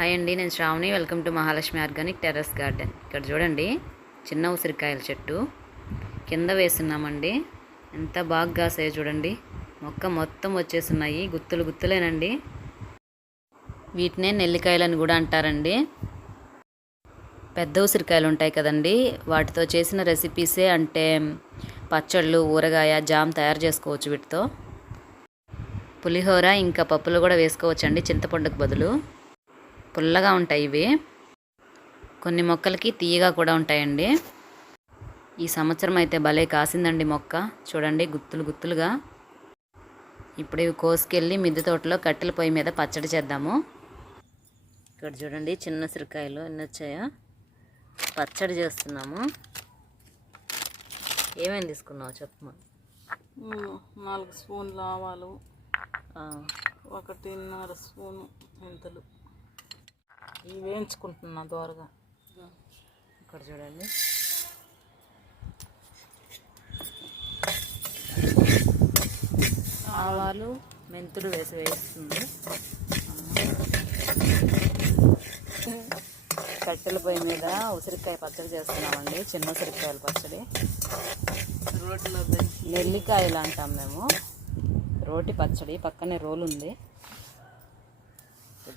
Hi అండి నేను Sravani. Welcome to Mahalakshmi organic terrace garden. ఇక్కడ చూడండి చిన్న ఉసిరికాయల చెట్టు. కింద వేస్తున్నామండి. ఎంత బాగా కాసాయో చూడండి. మొక్క మొత్తం వచ్చేస్తున్నాయి. గుత్తులు గుత్తులేనండి. వీటినే నెల్లికాయలని కూడా అంటారండి. పెద్ద ఉసిరికాయలు ఉంటాయి కదండి. వాటితో చేసిన రెసిపీసే అంటే పచ్చళ్ళు ఊరగాయ జామ్ తయారు చేసుకోవచ్చు వీటితో. పులిహోర ఇంకా పప్పులు కూడా వేసుకోవచ్చండి. చింతపండుకు బదులు. పుల్లగా ఉంటాయి ఇవి. కొన్ని మొక్కలకి తీయగా కూడా ఉంటాయండి. ఈ సంవత్సరం అయితే భలే కాసిందండి మొక్క. చూడండి గుత్తులు గుత్తులుగా. ఇప్పుడు ఇవి కోసుకెళ్ళి మిద్దె తోటలో కట్టెల పొయ్యి మీద పచ్చడి చేద్దాము. ఇక్కడ చూడండి చిన్న ఉసిరికాయలు ఎన్ని వచ్చాయో. పచ్చడి చేస్తున్నాము. ఏమేమి తీసుకున్నావు చెప్పమా నాలుగు స్పూన్లు ఆవాలు. ఒకటిన్నర స్పూను మెంతులు. ఇవి వేయించుకుంటున్నా దోరగా. ఇక్కడ చూడండి. ఆవాలు మెంతులు వేసి వేస్తుంది కట్టెల పొయ్యి మీద ఉసిరికాయ పచ్చడి చేస్తున్నామండి చిన్న ఉసిరికాయల పచ్చడి. నెల్లికాయలు అంటాం మేము. రోటి పచ్చడి పక్కనే రోలు ఉంది.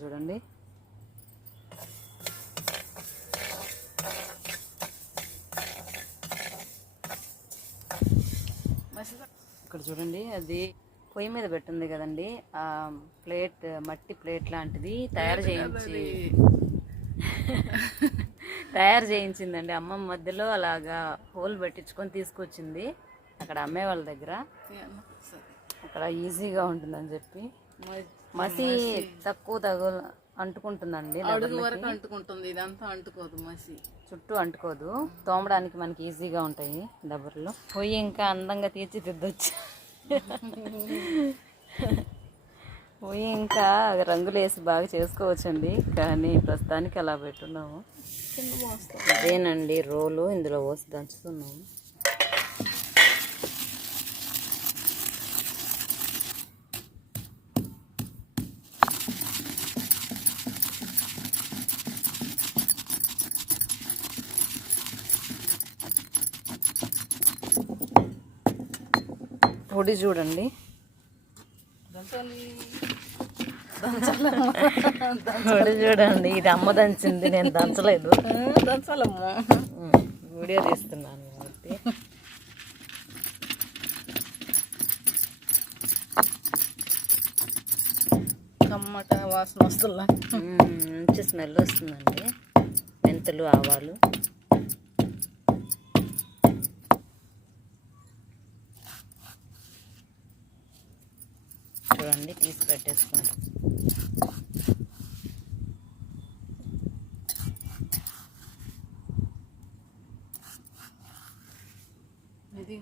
చూడండి. ఇక్కడ చూడండి అది పొయ్యి మీద పెట్టుంది కదండి. ఆ ప్లేట్ మట్టి ప్లేట్ లాంటిది తయారు చేయించి తయారు చేయించిందండి. అమ్మమ్మ మధ్యలో అలాగా హోల్ పెట్టించుకొని తీసుకొచ్చింది. అక్కడ అమ్మే వాళ్ళ దగ్గర. అక్కడ ఈజీగా ఉంటుందని చెప్పి. మసి తక్కువ తగు అంటుకుంటుందండి అడుగు వరకు అంటుకుంటుంది ఇదంతా అంటుకోదు మసి. చుట్టూ అంటుకోదు. తోమడానికి మనకి ఈజీగా ఉంటాయి దబ్బర్లు పొయ్యి ఇంకా అందంగా తీర్చిదిద్దొచ్చు. పొయ్యి ఇంకా రంగులు వేసి బాగా చేసుకోవచ్చండి. కానీ ప్రస్తుతానికి అలా పెట్టున్నాము. అదేనండి రోలు. ఇందులో పోసి దంచుతున్నాము. పొడి చూడండి. పొడి చూడండి. ఇది అమ్మ దంచింది. నేను దంచలేదు. దంచాలమ్మా. వీడియో తీస్తున్నాను కాబట్టి. టమాటా వాసన వస్తుందా? మంచి స్మెల్ వస్తుందండి. మెంతులు ఆవాలు. పెట్టేసుకుంటాం.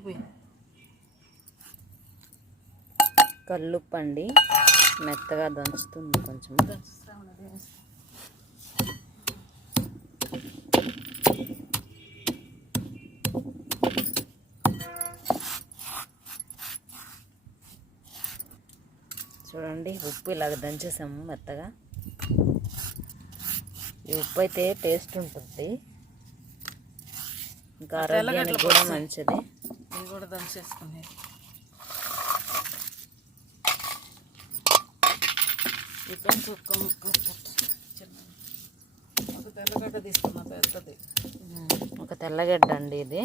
పోయి కల్లుప్పండి మెత్తగా దంచుతుంది కొంచెం. చూడండి ఉప్పు ఇలాగ దంచేసాము మెత్తగా. ఈ ఉప్పు అయితే టేస్ట్ ఉంటుంది. ఇంకా ఆరోగ్యానికి కూడా మంచిది. ఇది కూడా దంచేసుకుని. పెంచు ఒక్క ముక్క ఒక తెల్లగడ్డ తీసుకున్నా పెద్దది. ఒక తెల్లగడ్డ అండి ఇది.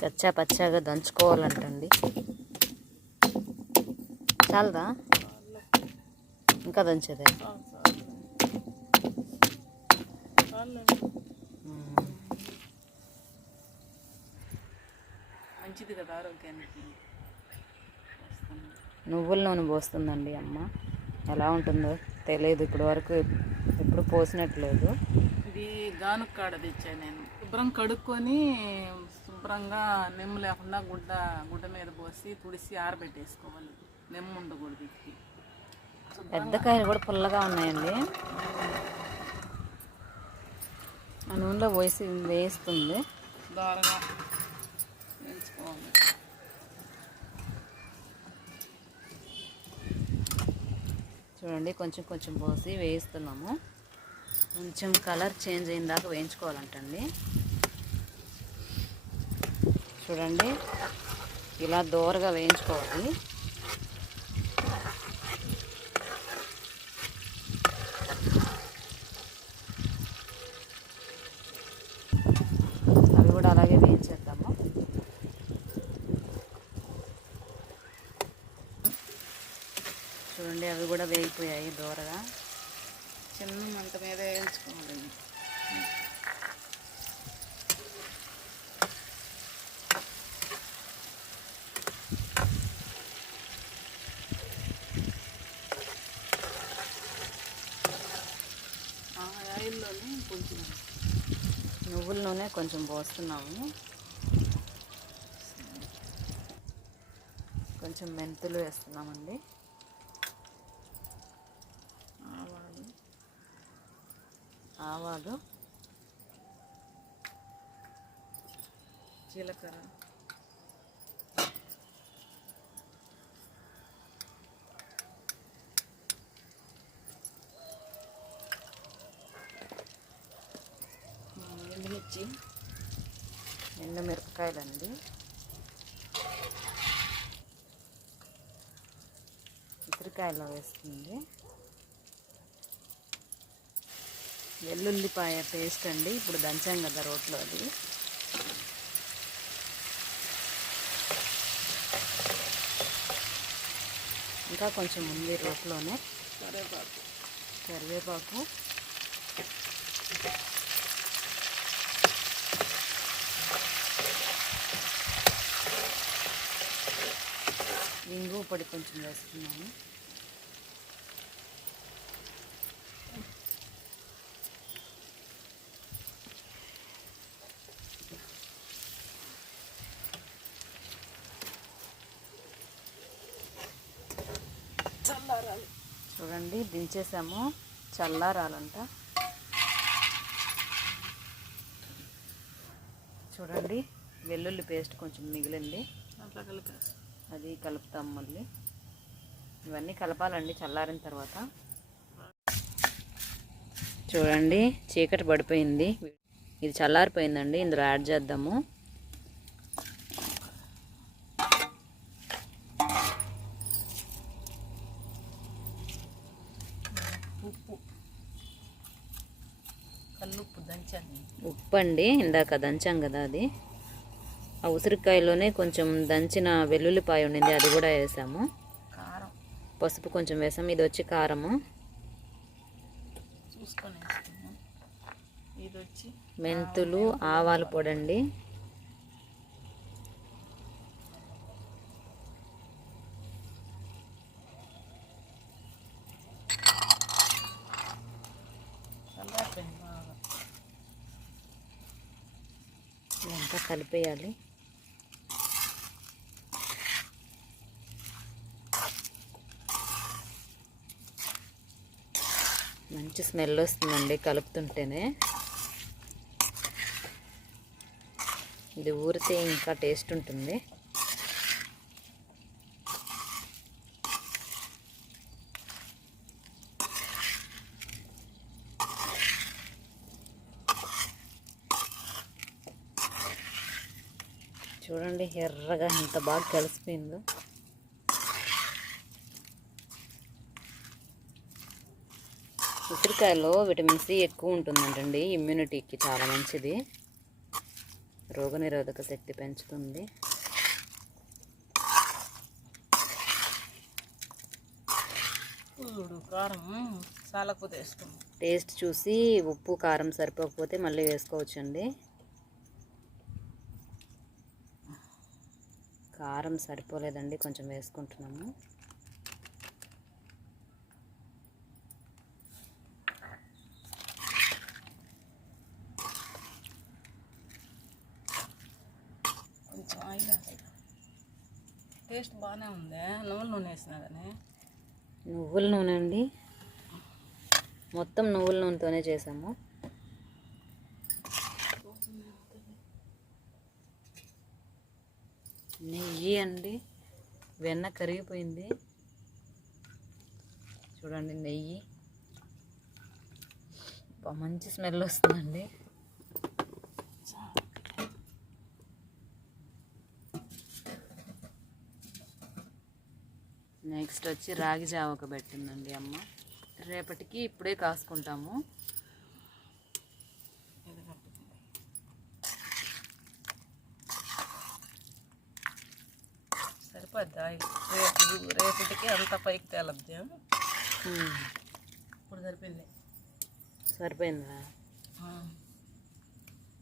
కచ్చా పచ్చాగా దంచుకోవాలంటండి. చాలదా? ఇంకా దంచేదే? మంచిది కదా ఆరోగ్యానికి. నువ్వుల నూనె పోస్తుందండి అమ్మ. ఎలా ఉంటుందో తెలియదు. ఇప్పటి వరకు ఎప్పుడు పోసినట్లేదు. ఇది గానుగ కాడ తెచ్చా నేను. శుభ్రం కడుక్కొని శుభ్రంగా నిమ్ము లేకుండా గుడ్డ గుడ్డ మీద పోసి తుడిసి ఆరబెట్టేసుకోవాలి. నిమ్ము ఉండకూడదు పెద్దకాయలు పెద్ద కాయలు కూడా పుల్లగా ఉన్నాయండి. ఆ నూనెలో పోసి వేస్తుంది. దారగా వేయించుకోవాలి. చూడండి కొంచెం కొంచెం పోసి వేయిస్తున్నాము. కొంచెం కలర్ చేంజ్ అయిన దాకా వేయించుకోవాలంటండి. చూడండి. ఇలా దోరగా వేయించుకోవాలి. అవి కూడా అలాగే వేయించేద్దాము. చూడండి అవి కూడా వేగిపోయాయి దోరగా. చిన్న మంట మీద వేయించుకోండి నువ్వుల నూనె కొంచెం పోస్తున్నాము. కొంచెం మెంతులు వేస్తున్నామండి. ఆవాలు. ఆవాలు. జీలకర్ర ఆ, ఎండుమిర్చి ఎండు మిరపకాయలండి ఉసిరికాయలో వేస్తుంది. వెల్లుల్లిపాయ పేస్ట్ అండి ఇప్పుడు దంచాం కదా రోట్లో అది. ఇంకా కొంచెం ఉంది రోట్లోనే. కరివేపాకు. కరివేపాకు. ఇంగు పొడి కొంచెం వేస్తున్నాను చూడండి దించేసాము. చల్లారాలంట. చూడండి వెల్లుల్లి పేస్ట్ కొంచెం మిగిలింది. అట్లా కలిపేస్తాం. అది కలుపుతాం మళ్ళీ. ఇవన్నీ కలపాలండి చల్లారిన తర్వాత. చూడండి చీకటి పడిపోయింది. ఇది చల్లారిపోయిందండి ఇందులో యాడ్ చేద్దాము. ఉప్పు కల్లుప్పు దంచాలి. ఉప్పు అండి ఇందాక దంచాం కదా అది. ఆ ఉసిరికాయలోనే కొంచెం దంచిన వెల్లుల్లిపాయ ఉండింది అది కూడా వేసాము. కారం. పసుపు కొంచెం వేసాము ఇది వచ్చి కారము. ఇది వచ్చి మెంతులు ఆవాల పొడండి. ఇదంతా కలిపేయాలి. మంచి స్మెల్ వస్తుందండి కలుపుతుంటేనే. ఇది ఊరితే ఇంకా టేస్ట్ ఉంటుంది. చూడండి ఎర్రగా ఎంత బాగా కలిసిపోయిందో. ఉసిరికాయలో విటమిన్ సి ఎక్కువ ఉంటుందంటండి. ఇమ్యూనిటీకి చాలా మంచిది. రోగనిరోధక శక్తి పెంచుతుంది. కారం టేస్ట్ చూసి ఉప్పు కారం సరిపోకపోతే మళ్ళీ వేసుకోవచ్చండి. కారం సరిపోలేదండి కొంచెం వేసుకుంటున్నాము కొంచెం ఆయిల్ టేస్ట్ బాగానే ఉంది? నువ్వుల నూనె వేసినా కానీ నువ్వుల నూనె అండి. మొత్తం నువ్వుల నూనెతోనే చేసాము. నెయ్యి అండి. వెన్న కరిగిపోయింది. చూడండి నెయ్యి. మంచి స్మెల్ వస్తుందండి. నెక్స్ట్ వచ్చి రాగి జావక పెట్టిందండి అమ్మ. రేపటికి ఇప్పుడే కాసుకుంటాము. సరిపోద్దా? రేపు రేపటికి అంత పైకి తేలద్ది. ఇప్పుడు సరిపోయింది. సరిపోయిందా?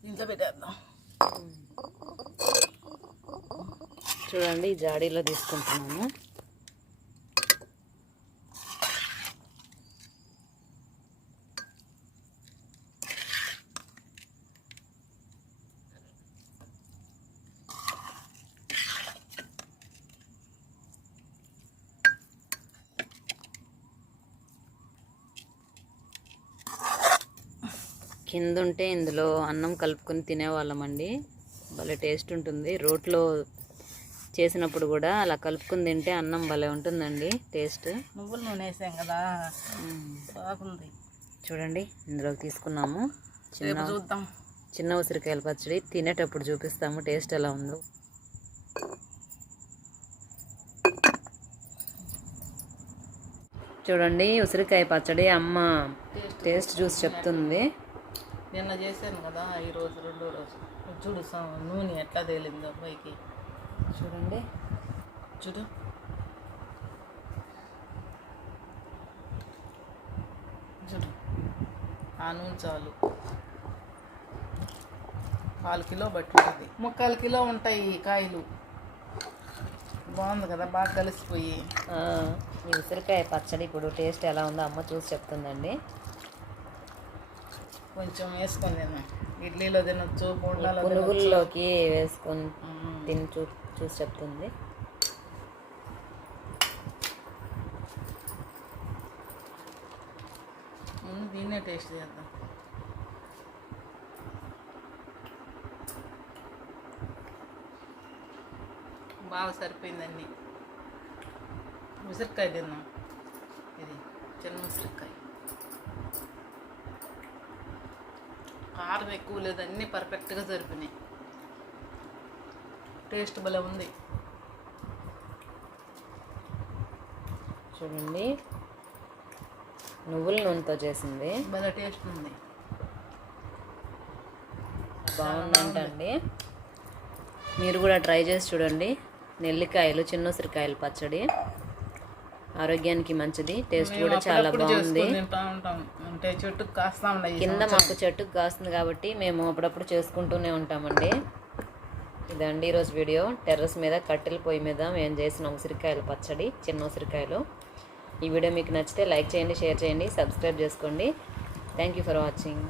ఇంట్లో పెట్టేద్దాం. చూడండి ఈ జాడీలో తీసుకుంటున్నాము. కింద ఉంటే ఇందులో అన్నం కలుపుకొని తినేవాళ్ళమండి. భలే టేస్ట్ ఉంటుంది రోట్లో చేసినప్పుడు కూడా అలా కలుపుకొని తింటే అన్నం భలే ఉంటుందండి టేస్ట్. నువ్వుల నూనె వేసాం కదా. బాగుంది. చూడండి ఇందులోకి తీసుకున్నాము. చిన్న చూద్దాం. చిన్న ఉసిరికాయల పచ్చడి. తినేటప్పుడు చూపిస్తాము టేస్ట్ ఎలా ఉందో. చూడండి ఉసిరికాయ పచ్చడి అమ్మ టేస్ట్ చూసి చెప్తుంది. నిన్న చేశాను కదా ఈ రోజు రెండో రోజు. చూడు నూనె ఎట్లా తేలిందో పైకి. చూడండి. చూడు. చూడు. ఆ నూనె చాలు. కాలు కిలో బట్టి ఉంటుంది. ముక్కాలు కిలో ఉంటాయి కాయలు. బాగుంది కదా బాగా కలిసిపోయి. ఈ ఉసిరికాయ పచ్చడి ఇప్పుడు టేస్ట్ ఎలా ఉందో అమ్మ చూసి చెప్తుందండి. కొంచెం వేసుకొని తిన్నాం ఇడ్లీలో తినొచ్చు తినొచ్చు. పునుగుల్లోకి వేసుకొని. తిని చూ చూసి చెప్తుంది. ముందు దీన్నే టేస్ట్ చేద్దాం. బాగా సరిపోయిందండి ఉసిరికాయ తిన్నాం. ఇది చిన్న ఉసిరికాయ. కారం ఎక్కువ లేదు అన్నీ పర్ఫెక్ట్గా సరిపోయినాయి. టేస్ట్ భలే ఉంది. చూడండి. నువ్వుల నూనెతో చేసింది. భలే టేస్ట్ ఉంది. బాగుందంటండి. మీరు కూడా ట్రై చేసి చూడండి. నెల్లికాయలు చిన్న ఉసిరికాయలు పచ్చడి. ఆరోగ్యానికి మంచిది. టేస్ట్ కూడా చాలా బాగుంది. అంటే చెట్టుకు కాస్తా కింద. మాకు చెట్టుకు కాస్తుంది కాబట్టి మేము అప్పుడప్పుడు చేసుకుంటూనే ఉంటామండి. ఇదండి ఈరోజు వీడియో. టెర్రస్ మీద కట్టెల పొయ్యి మీద మేము చేసిన ఉసిరికాయల పచ్చడి చిన్న ఉసిరికాయలు. ఈ వీడియో మీకు నచ్చితే లైక్ చేయండి షేర్ చేయండి సబ్స్క్రైబ్ చేసుకోండి. Thank you for watching